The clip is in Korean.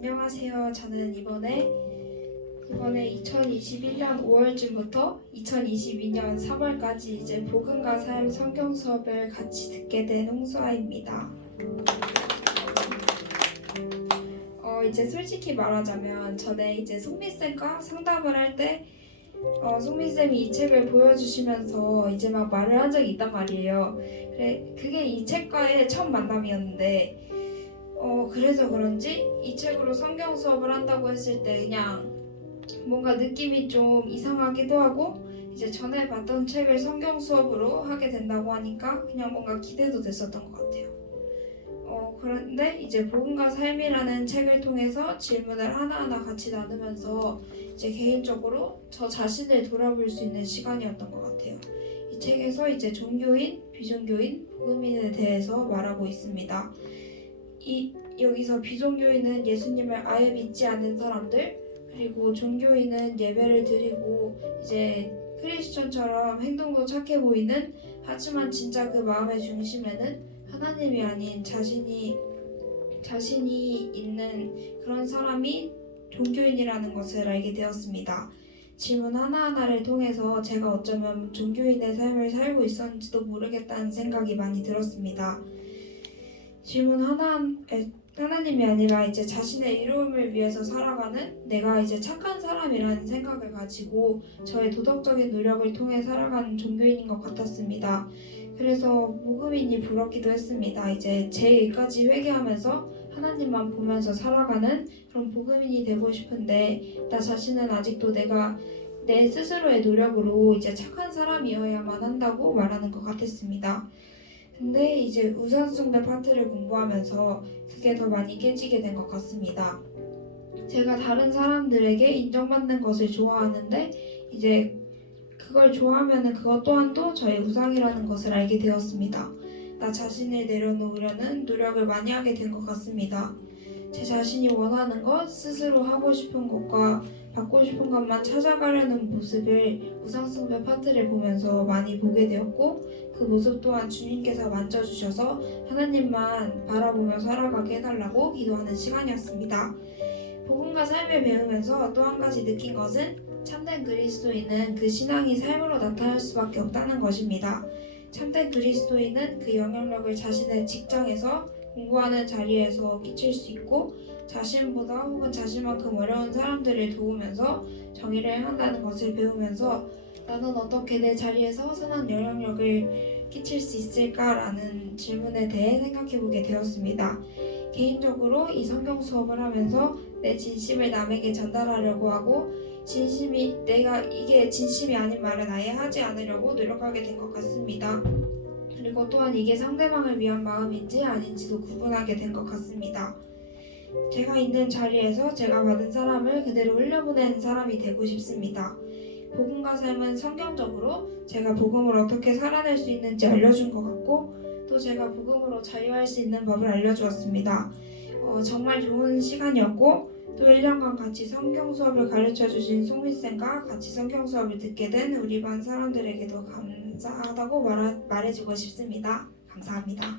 안녕하세요. 저는 이번에 이번에 2021년 5월쯤부터 2022년 3월까지 이제 복음과 삶 성경 수업을 같이 듣게 된 홍수아입니다. 어 이제 솔직히 말하자면 전에 이제 송미 쌤과 상담을 할때 어, 송미 쌤이 이 책을 보여주시면서 이제 막 말을 한 적이 있단 말이에요. 그래 그게 이 책과의 첫 만남이었는데 어 그래서 그런지 이 책으로 성경 수업을 한다고 했을 때 그냥 뭔가 느낌이 좀 이상하기도 하고 이제 전에 봤던 책을 성경 수업으로 하게 된다고 하니까 그냥 뭔가 기대도 됐었던 것 같아요. 어 그런데 이제 복음과 삶이라는 책을 통해서 질문을 하나하나 같이 나누면서 이제 개인적으로 저 자신을 돌아볼 수 있는 시간이었던 것 같아요. 이 책에서 이제 종교인, 비종교인, 복음인에 대해서 말하고 있습니다. 이 여기서 비종교인은 예수님을 아예 믿지 않는 사람들 그리고 종교인은 예배를 드리고 이제 크리스천처럼 행동도 착해 보이는 하지만 진짜 그 마음의 중심에는 하나님이 아닌 자신이 자신이 있는 그런 사람이 종교인이라는 것을 알게 되었습니다. 질문 하나하나를 통해서 제가 어쩌면 종교인의 삶을 살고 있었는지도 모르겠다는 생각이 많이 들었습니다. 질문 하나 에, 하나님이 아니라 이제 자신의 이로움을 위해서 살아가는 내가 이제 착한 사람이라는 생각을 가지고 저의 도덕적인 노력을 통해 살아가는 종교인인 것 같았습니다. 그래서 복음인이 부럽기도 했습니다. 이제 제 일까지 회개하면서 하나님만 보면서 살아가는 그런 복음인이 되고 싶은데 나 자신은 아직도 내가 내 스스로의 노력으로 이제 착한 사람이어야만 한다고 말하는 것 같았습니다. 근데 이제 우선숭배 파트를 공부하면서 그게 더 많이 깨지게 된 것 같습니다. 제가 다른 사람들에게 인정받는 것을 좋아하는데 이제 그걸 좋아하면은 그것 또한도 저의 우상이라는 것을 알게 되었습니다. 나 자신을 내려놓으려는 노력을 많이 하게 된 것 같습니다. 제 자신이 원하는 것, 스스로 하고 싶은 것과 받고 싶은 것만 찾아가려는 모습을 우상숭배 파트를 보면서 많이 보게 되었고 그 모습 또한 주님께서 만져주셔서 하나님만 바라보며 살아가게 해달라고 기도하는 시간이었습니다. 복음과 삶을 배우면서 또 한 가지 느낀 것은 참된 그리스도인은 그 신앙이 삶으로 나타날 수밖에 없다는 것입니다. 참된 그리스도인은 그 영향력을 자신의 직장에서 공부하는 자리에서 끼칠 수 있고 자신보다 혹은 자신만큼 어려운 사람들을 도우면서 정의를 행한다는 것을 배우면서 나는 어떻게 내 자리에서 선한 영향력을 끼칠 수 있을까라는 질문에 대해 생각해 보게 되었습니다. 개인적으로 이 성경 수업을 하면서 내 진심을 남에게 전달하려고 하고 진심이 내가 이게 진심이 아닌 말은 아예 하지 않으려고 노력하게 된 것 같습니다. 그리고 또한 이게 상대방을 위한 마음인지 아닌지도 구분하게 된 것 같습니다. 제가 있는 자리에서 제가 받은 사람을 그대로 흘려보내는 사람이 되고 싶습니다. 복음과 삶은 성경적으로 제가 복음을 어떻게 살아낼 수 있는지 알려준 것 같고 또 제가 복음으로 자유할 수 있는 법을 알려주었습니다. 어, 정말 좋은 시간이었고 또 1년간 같이 성경 수업을 가르쳐 주신 송미쌤과 같이 성경 수업을 듣게 된 우리 반 사람들에게도 감사 하다고 말하, 말해주고 싶습니다. 감사합니다.